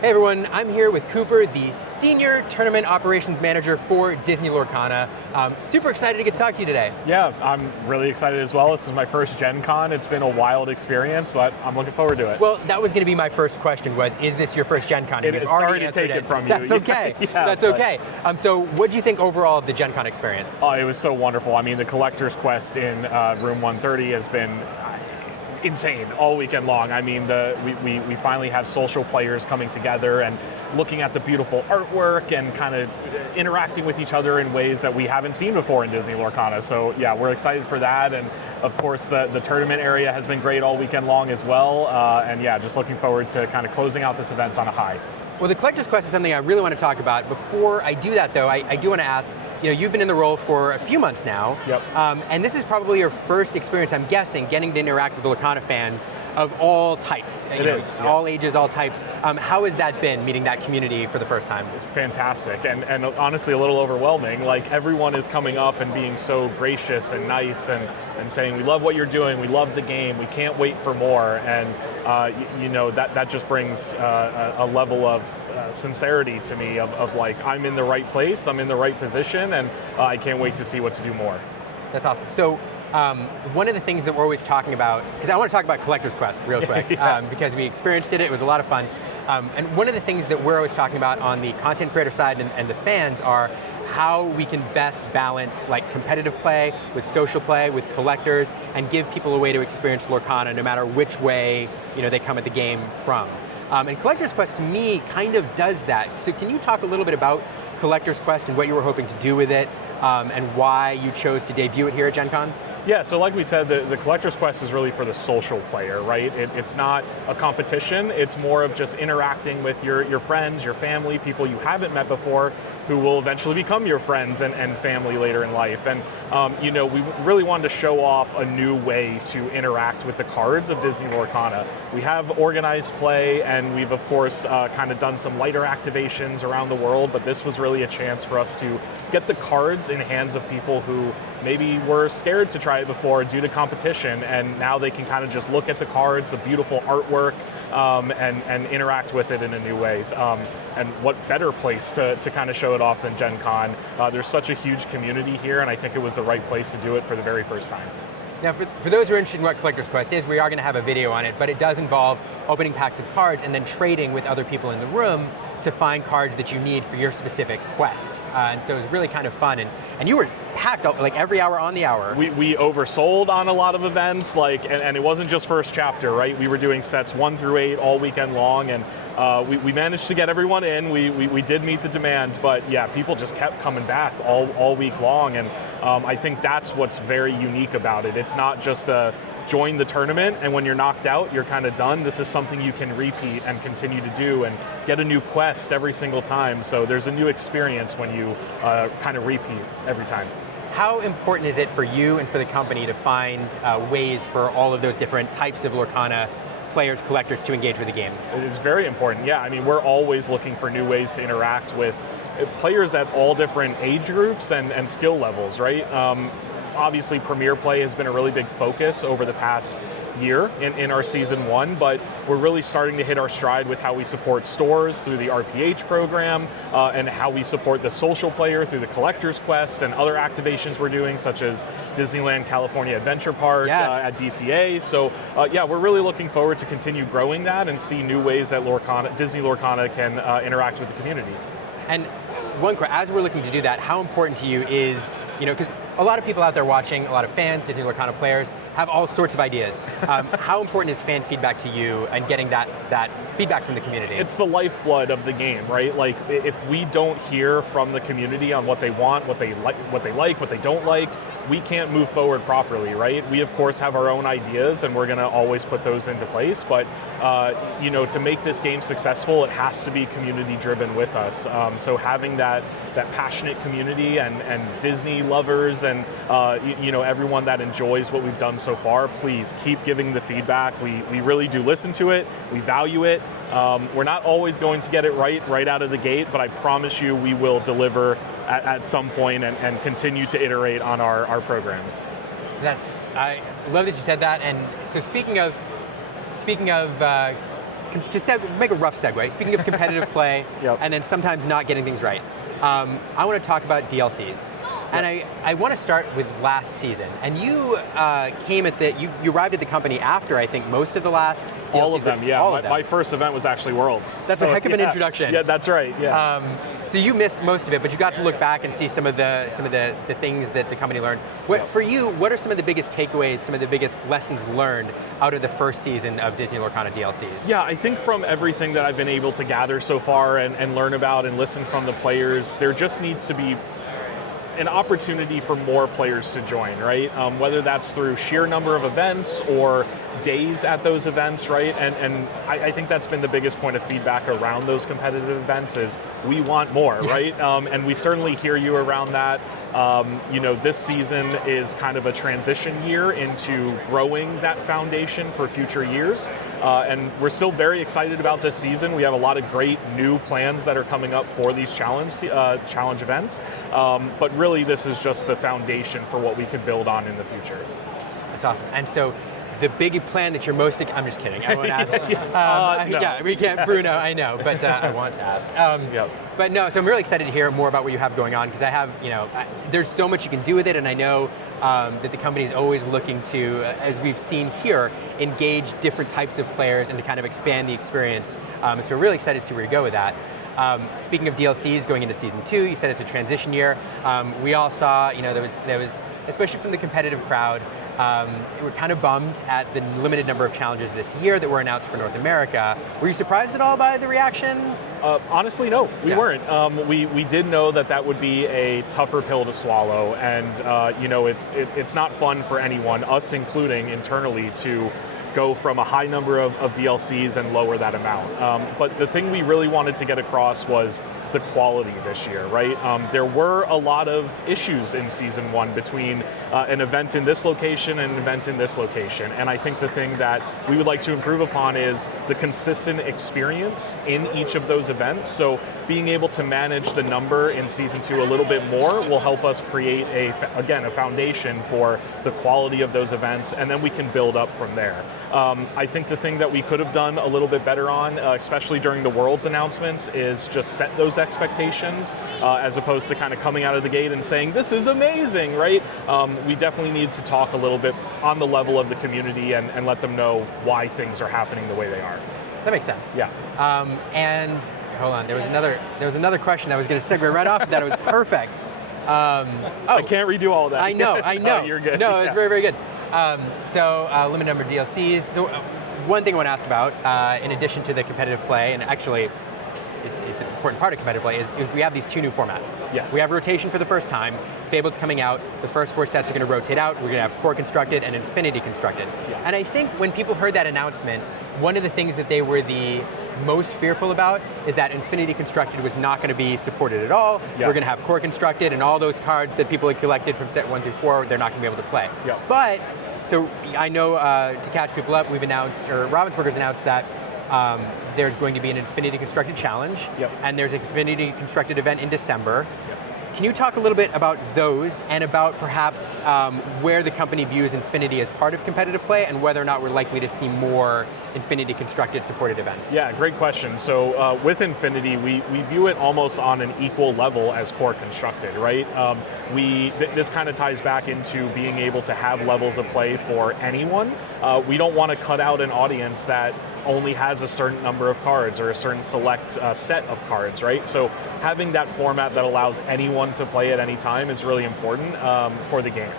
Hey everyone, I'm here with Cooper, the Senior Tournament Operations Manager for Disney Lorcana. Super excited to get to talk to you today. Yeah, I'm really excited as well. This is my first Gen Con. It's been a wild experience, but I'm looking forward to it. Well, that was going to be my first question was, is this your first Gen Con? Sorry to take it from you. That's okay. That's okay. So what did you think overall of the Gen Con experience? Oh, it was so wonderful. I mean, the Collector's Quest in room 130 has been insane all weekend long. I mean, we finally have social players coming together and looking at the beautiful artwork and kind of interacting with each other in ways that we haven't seen before in Disney Lorcana. So yeah, we're excited for that. And of course, the tournament area has been great all weekend long as well. And yeah, just looking forward to kind of closing out this event on a high. Well, the Collector's Quest is something I really want to talk about. Before I do that, though, I do want to ask, you've been in the role for a few months now. Yep. And this is probably your first experience, I'm guessing, getting to interact with the Lorcana fans of all types. It is. Yeah. All ages, all types. How has that been, meeting that community for the first time? It's fantastic, and honestly a little overwhelming. Like, everyone is coming up and being so gracious and nice and saying, we love what you're doing, we love the game, we can't wait for more. And that just brings a level of sincerity to me of like, I'm in the right place, I'm in the right position, and I can't wait to see what to do more. That's awesome. So one of the things that we're always talking about, because I want to talk about Collector's Quest real quick, Yeah. because we experienced it, it was a lot of fun. And one of the things that we're always talking about on the content creator side and the fans are how we can best balance like competitive play with social play with collectors and give people a way to experience Lorcana no matter which way they come at the game from. And Collector's Quest to me kind of does that. So can you talk a little bit about Collector's Quest and what you were hoping to do with it and why you chose to debut it here at Gen Con? Yeah, so like we said, the Collector's Quest is really for the social player, right? It's not a competition, it's more of just interacting with your friends, your family, people you haven't met before, who will eventually become your friends and family later in life. And we really wanted to show off a new way to interact with the cards of Disney Lorcana. We have organized play, and we've of course kind of done some lighter activations around the world, but this was really a chance for us to get the cards in hands of people who maybe were scared to try it before due to competition, and now they can kind of just look at the cards, the beautiful artwork, and interact with it in a new ways. And what better place to kind of show it off than Gen Con? There's such a huge community here, and I think it was the right place to do it for the very first time. Now, for those who are interested in what Collector's Quest is, we are going to have a video on it, but it does involve opening packs of cards and then trading with other people in the room to find cards that you need for your specific quest. And so it was really kind of fun. And you were packed like every hour on the hour. We oversold on a lot of events, and it wasn't just first chapter, right? We were doing sets 1 through 8 all weekend long, and we managed to get everyone in. We did meet the demand, but yeah, people just kept coming back all week long, and I think that's what's very unique about it. It's not just a join the tournament, and when you're knocked out, you're kind of done. This is something you can repeat and continue to do and get a new quest every single time. So there's a new experience when you kind of repeat every time. How important is it for you and for the company to find ways for all of those different types of Lorcana players, collectors to engage with the game? It is very important, yeah. I mean, we're always looking for new ways to interact with players at all different age groups and skill levels, right? Obviously, Premier Play has been a really big focus over the past year in our Season 1, but we're really starting to hit our stride with how we support stores through the RPH program and how we support the social player through the Collector's Quest and other activations we're doing, such as Disneyland California Adventure Park at DCA. So yeah, we're really looking forward to continue growing that and see new ways that Disney Lorcana can interact with the community. And as we're looking to do that, how important to you is, because a lot of people out there watching, a lot of fans, Disney Lorcana players, have all sorts of ideas. How important is fan feedback to you and getting that feedback from the community? It's the lifeblood of the game, right? Like, if we don't hear from the community on what they want, what they like, what they don't like, we can't move forward properly, right? We of course have our own ideas, and we're going to always put those into place. But to make this game successful, it has to be community driven with us. So having that passionate community and Disney lovers and everyone that enjoys what we've done so far, please keep giving the feedback. We really do listen to it. We value it. We're not always going to get it right out of the gate, but I promise you we will deliver at some point and continue to iterate on our programs. I love that you said that. And so speaking of make a rough segue, speaking of competitive play Yep. and then sometimes not getting things right, I want to talk about DLCs. And I want to start with last season. And you you arrived at the company after, I think, most of the last DLCs. All of them, yeah. All of them. My first event was actually Worlds. That's a heck of an introduction. Yeah, that's right, yeah. So you missed most of it, but you got to look back and see some of the things that the company learned. For you, what are some of the biggest takeaways, some of the biggest lessons learned out of the first season of Disney Lorcana DLCs? Yeah, I think from everything that I've been able to gather so far and learn about and listen from the players, there just needs to be an opportunity for more players to join, right? Whether that's through sheer number of events or days at those events, right? And I think that's been the biggest point of feedback around those competitive events is we want more, yes. right? And we certainly hear you around that. This season is kind of a transition year into growing that foundation for future years. And we're still very excited about this season. We have a lot of great new plans that are coming up for these challenge events. But really, this is just the foundation for what we could build on in the future. That's awesome. And so the big plan that you're most, I'm just kidding, I won't ask. No. Yeah, we can't, Bruno, I know, but I want to ask. Yep. But no, so I'm really excited to hear more about what you have going on, because I have, there's so much you can do with it, and I know that the company is always looking to, as we've seen here, engage different types of players and to kind of expand the experience. So we're really excited to see where you go with that. Speaking of DLCs going into season 2, you said it's a transition year. We all saw, there was, especially from the competitive crowd, we're kind of bummed at the limited number of challenges this year that were announced for North America. Were you surprised at all by the reaction? Honestly, no, we weren't. We did know that would be a tougher pill to swallow, and it's not fun for anyone, us including internally, to go from a high number of DLCs and lower that amount. But the thing we really wanted to get across was the quality this year, right? There were a lot of issues in season 1 between an event in this location and an event in this location. And I think the thing that we would like to improve upon is the consistent experience in each of those events. So being able to manage the number in season 2 a little bit more will help us create a foundation for the quality of those events, and then we can build up from there. I think the thing that we could have done a little bit better on, especially during the Worlds announcements, is just set those expectations as opposed to kind of coming out of the gate and saying, this is amazing, right? We definitely need to talk a little bit on the level of the community and let them know why things are happening the way they are. That makes sense. Yeah. And hold on, there was another question I was going to segue right off of that. It was perfect. I can't redo all of that. I know. You're good. No, it's very, very good. Limited number of DLCs. So one thing I want to ask about, in addition to the competitive play, and actually it's an important part of competitive play, is we have these 2 new formats. Yes. We have rotation for the first time. Fabled's coming out. The first 4 sets are going to rotate out. We're going to have core constructed and infinity constructed. Yeah. And I think when people heard that announcement, one of the things that they were the most fearful about is that infinity constructed was not going to be supported at all. Yes. We're going to have core constructed, and all those cards that people had collected from set 1 through 4, they're not going to be able to play. Yeah. But, so I know to catch people up, we've announced, or Ravensburger's announced that there's going to be an infinity constructed challenge, Yep. and there's an infinity constructed event in December. Yep. Can you talk a little bit about those and about perhaps where the company views Infinity as part of competitive play and whether or not we're likely to see more Infinity constructed supported events? Yeah, great question. So with Infinity, we view it almost on an equal level as core constructed, right? This kind of ties back into being able to have levels of play for anyone. We don't want to cut out an audience that only has a certain number of cards or a certain select set of cards, right? So having that format that allows anyone to play at any time is really important for the game.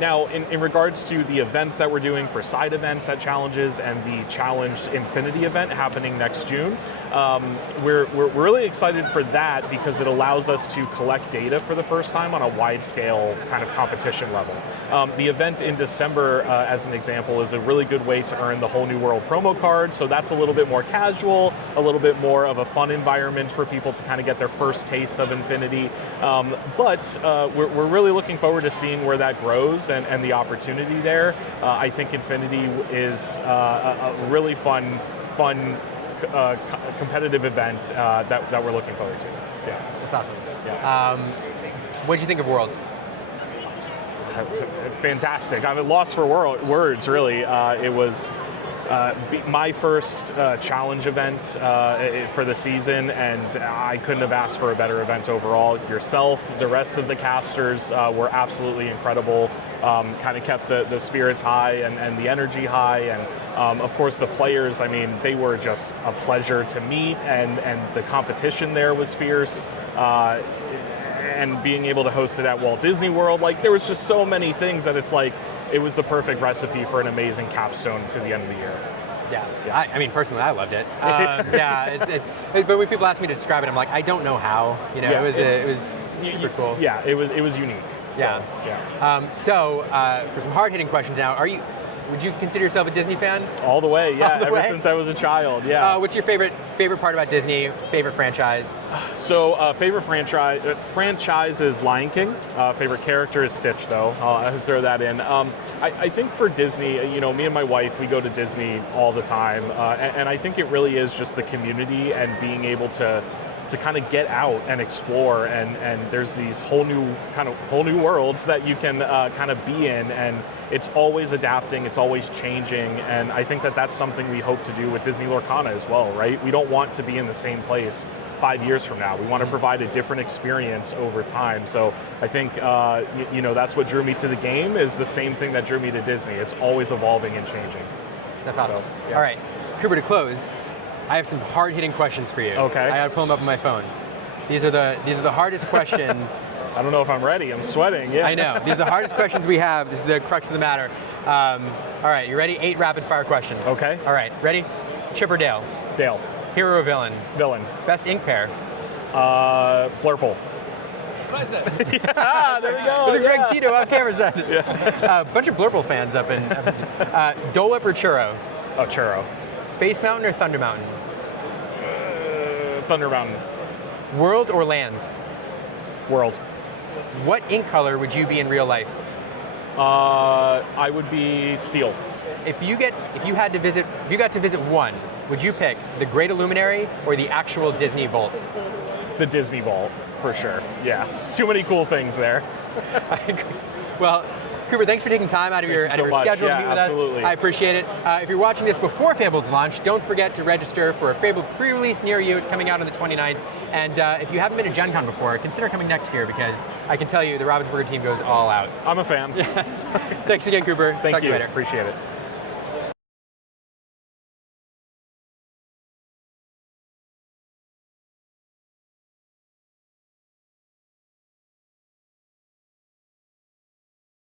Now, in regards to the events that we're doing for side events at challenges and the Challenge Infinity event happening next June, we're really excited for that because it allows us to collect data for the first time on a wide scale kind of competition level. The event in December, as an example, is a really good way to earn the Whole New World promo card, so that's a little bit more casual, a little bit more of a fun environment for people to kind of get their first taste of Infinity. But we're really looking forward to seeing where that grows and the opportunity there. I think Infinity is a really fun competitive event that we're looking forward to. Yeah, That's awesome. yeah. What did you think of Worlds? Fantastic. I'm at loss for words, really. It was my first challenge event for the season, and I couldn't have asked for a better event overall. Yourself, the rest of the casters were absolutely incredible. Kind of kept the spirits high and the energy high, and of course the players, I mean, they were just a pleasure to meet, and the competition there was fierce. And being able to host it at Walt Disney World, like, there was just so many things that it's like, it was the perfect recipe for an amazing capstone to the end of the year. Yeah. I mean, personally, I loved it. But when people ask me to describe it, I'm like, I don't know how. You know, it was super cool. Yeah, it was unique. Yeah. For some hard-hitting questions now, would you consider yourself a Disney fan? All the way, yeah. Ever since I was a child, yeah. What's your favorite part about Disney? Favorite franchise? So, favorite franchise is Lion King. Favorite character is Stitch, though. I'll throw that in. I think for Disney, you know, me and my wife, we go to Disney all the time, and I think it really is just the community and being able to kind of get out and explore, and there's these whole new worlds that you can kind of be in, and it's always adapting, it's always changing, and I think that that's something we hope to do with Disney Lorcana as well, right? We don't want to be in the same place 5 years from now. We want to provide a different experience over time. So I think you know, that's what drew me to the game, is the same thing that drew me to Disney. It's always evolving and changing. That's awesome. So, yeah. All right, Cooper, to close, I have some hard-hitting questions for you. Okay. I gotta pull them up on my phone. These are the hardest questions. I don't know if I'm ready. I'm sweating. Yeah. I know. These are the hardest questions we have. This is the crux of the matter. All right, you ready? 8 rapid-fire questions. Okay. All right, ready? Chip or Dale? Dale. Hero or villain? Villain. Best ink pair? Blurple. What is it? There we go. There's a Greg Tito off camera said. A bunch of Blurple fans up in. Dole Whip or Churro? Oh, Churro. Space Mountain or Thunder Mountain? Thunder Mountain. World or land? World. What ink color would you be in real life? I would be steel. If you got to visit one, would you pick the Great Illuminary or the actual Disney Vault? The Disney Vault, for sure. Yeah. Too many cool things there. I agree. Well, Cooper, thanks for taking time out of your schedule to meet with absolutely. us. I appreciate it. If you're watching this before Fabled's launch, don't forget to register for a Fabled pre-release near you. It's coming out on the 29th. And if you haven't been to Gen Con before, consider coming next year, because I can tell you the Ravensburger team goes all out. I'm a fan. Yes. Thanks again, Cooper. Thank Talk to you. you later. Appreciate it.